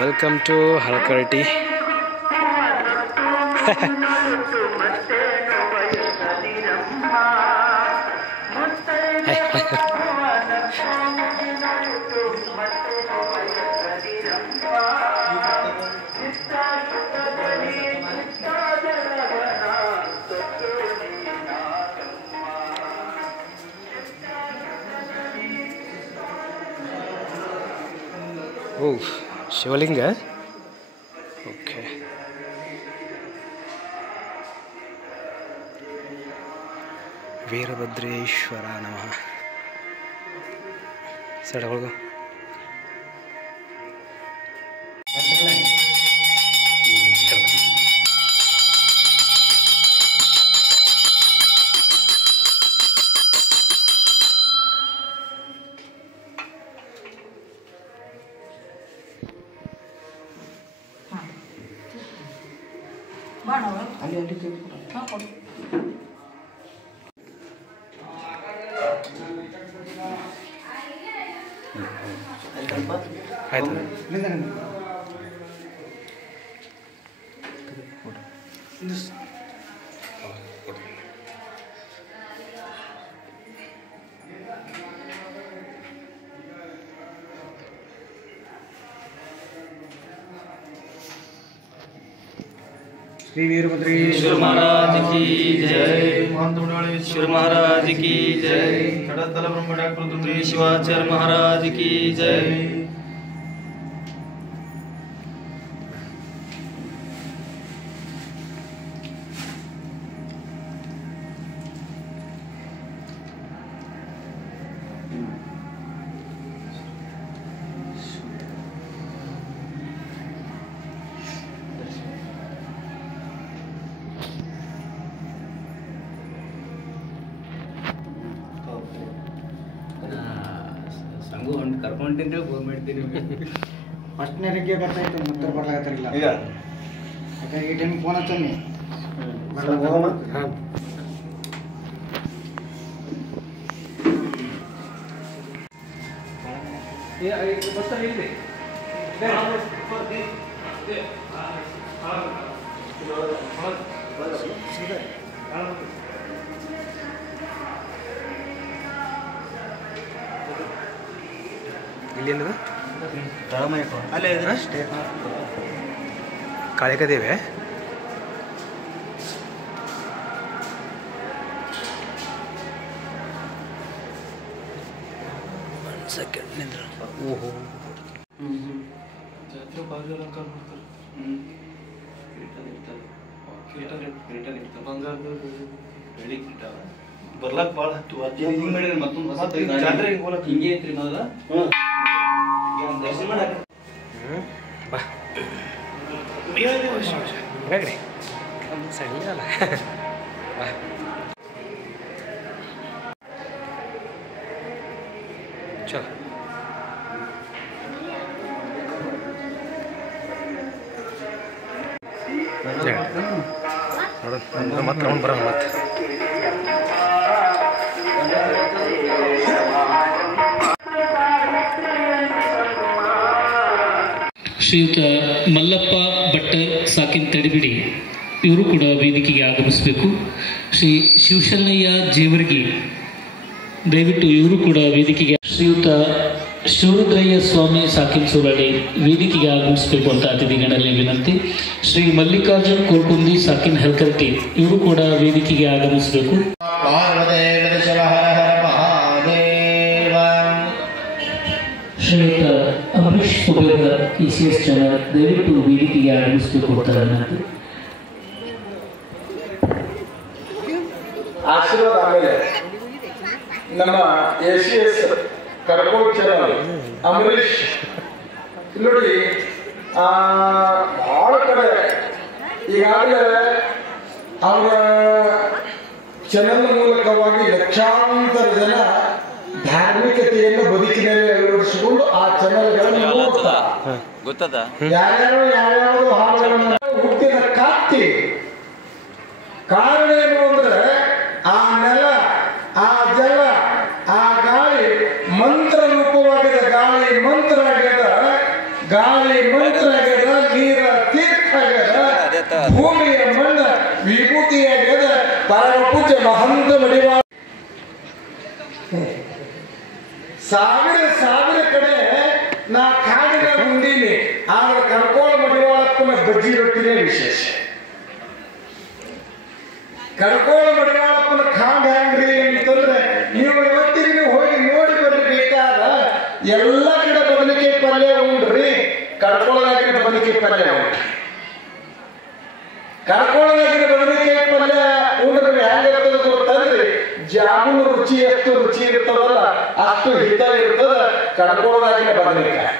Welcome to Halakarti. ಓ, Shivalinga. Okay, Veerabhadreshwara ನಮಃ. Side ಹೋಗು. ಆಯ್ತು. श्री वीरभद्रेश्वर महाराज की जय। महंत महाराज की जय। खड़तल ब्रह्म डॉक्टर शिवाचार्य महाराज की जय। ಸಂಗು ಒಂದು ಕರ್ಕೊಂಡ್ತಿಂದ್ರೆ ಫೋನ್ ಮಾಡ್ತೀನಿ. ಫಸ್ಟ್ನೇ ರೆಗ್ಗೆ ಬರ್ತಾಯಿತ್ತು, ಮತ್ತೆ ಬರ್ಲಾಗತ್ತಿರಲಿಲ್ಲ. ಈಗ ಯಾಕಂದ್ರೆ ಈ ಟೈಮ್ ಫೋನ್ ಹಚ್ಚನ್ನಿ. ಹಾಂ, ಇಲ್ಲಿ ಅಂದ್ರೆ ಅಲ್ಲೇ ಇದ್ರೆ ಕಾಳಿಕದೇವೆ. ಒಂದು ಸೆಕೆಂಡ್ ನಿಂದ್ರ. ಓಹೋ, ಬರ್ಲಾಕ್ ಭಾಳ ಹಿಂಗೆ ಮಾಡಿದ್ರೆ ಮತ್ತೊಂದು ಹಿಂಗೆ ಐತ್ರಿ ಮೊದಲ ದರ್ಶನ ಮಾಡಕ್ಕೆ. ಬಾ ಬೇಗ್ರಿ ಸಣ್ಣಲ್ಲ. ಬಾ ಚಲೋ. ನೋಡೋಣ ಮತ್ತೆ ರೌಂಡ್ ಬರೋಣ ಮತ್ತೆ. ಶ್ರೀಯುತ ಮಲ್ಲಪ್ಪ ಭಟ್ಟರ್ ಸಾಕಿನ್ ತಡಿಬಿಡಿ ಇವರು ಕೂಡ ವೇದಿಕೆಗೆ ಆಗಮಿಸಬೇಕು. ಶ್ರೀ ಶಿವಶರಣಯ್ಯ ಜೇವರ್ಗಿ ದಯವಿಟ್ಟು ಇವರು ಕೂಡ ವೇದಿಕೆಗೆ. ಶ್ರೀಯುತ ಶಿವರುದ್ರಯ್ಯ ಸ್ವಾಮಿ ಸಾಕಿನ್ ಸುರಳಿ ವೇದಿಕೆಗೆ ಆಗಮಿಸಬೇಕು ಅಂತ ಅತಿಥಿಗಳಲ್ಲಿ ವಿನಂತಿ. ಶ್ರೀ ಮಲ್ಲಿಕಾರ್ಜುನ್ ಕೋರ್ಕುಂದಿ ಸಾಕಿನ್ ಹಲ್ಕರ್ಟಿ ಇವರು ಕೂಡ ವೇದಿಕೆಗೆ ಆಗಮಿಸಬೇಕು. ಶ್ರೀಯುತ ಅಮರೀಶ್ ಸುಬೇದರ್ ECS ಚಾನಲ್ ದಯವಿಟ್ಟು ವೇದಿಕೆಗೆ ಆಗಮಿಸಬೇಕು ಅಂತ ವಿನಂತಿ. ಆಶೀರ್ವಾದ ಆಮೇಲೆ ನಮ್ಮ ACS ಕರ್ಕೋಡ್ ಚಾನಲ್ ಅಮರೀಶ್ ನೋಡಿ ಭಾಳ ಕಡೆ ಈಗಾಗಲೇ ಅವರ ಚಾನಲ್ ಮೂಲಕವಾಗಿ ಲಕ್ಷಾಂತರ ಜನ ಧಾರ್ಮಿಕತೆಯನ್ನು ಬದುಕಿನಲ್ಲಿ ಅಳವಡಿಸಿಕೊಂಡು ಆ ಚಾನಲ್ಗಳನ್ನು ನೋಡ್ತಾ ಯಾವ್ಯಾವ ಹಾಡುಗಳನ್ನು ಹುಟ್ಟಿದ ಕಾತ್ತಿ. ಕಾರಣ ಏನು ಅಂದ್ರೆ ಆ ನೆಲ, ಆ ಜಲ, ಆ ಗಾಳಿ ಮಂತ್ರ ರೂಪವಾಗಿದ್ದ ಗಾಳಿ ಮಂತ್ರ ಆಗ್ಯದ ಗಾಳಿ ಮಂತ್ರ ಆಗ್ಯದ, ನೀರ ತೀರ್ಥ ಆಗ್ಯದ, ಭೂಮಿಯ ಮಣ್ಣ ವಿಭೂತಿ ಆಗ್ಯದ. ಪರಮ ಪೂಜ್ಯ ಮಹಂತ ಮಡಿವಾಳ ಸಾವಿರ ಕಡೆ ನಾ ಕಾಡಿನ ಮುಂದೀನಿ, ಆದ್ರೆ ಕರ್ಕೋಳ ಮಡಿವಾಳಪ್ಪನ ಬಜ್ಜಿ ರೊಟ್ಟಿನೇ ವಿಶೇಷ. ಕರ್ಕೋಳ ಮಡಿವಾಳಪ್ಪನ ಖಾಂಡ್ ಹೆಂಗ್ರಿ ಅಂತಂದ್ರೆ ನೀವು ಇವತ್ತಿಗೆ ಹೋಗಿ ನೋಡಿ ಬರ್ಬೇಕಾದ ಎಲ್ಲ ಕಡೆ ಬದಲಿಕೆ ಪಲ್ಯ ಉಂಡ್ರಿ, ಕರ್ಕೋಳದಾಗಿನ ಬದಲಿಕೆ ಪಲ್ಯ ಉಂಡ್ರಿ. ಕರ್ಕೋಳದಾಗಿನ ಬದಲಿಕೆ ಪಲ್ಯ ಉಂಡ್ರೆ ಹೆಂಗಿರ್ತದ ಗೊತ್ತಂದ್ರಿ, ಜಾಮೂನು ರುಚಿ ಎಷ್ಟು ರುಚಿ ಇರ್ತದಲ್ಲ ಅಷ್ಟು ಹಿತ ಇರ್ತದ ಕರ್ಕೋಳದಾಗಿನ ಬದಲಿಕಾಯಿ.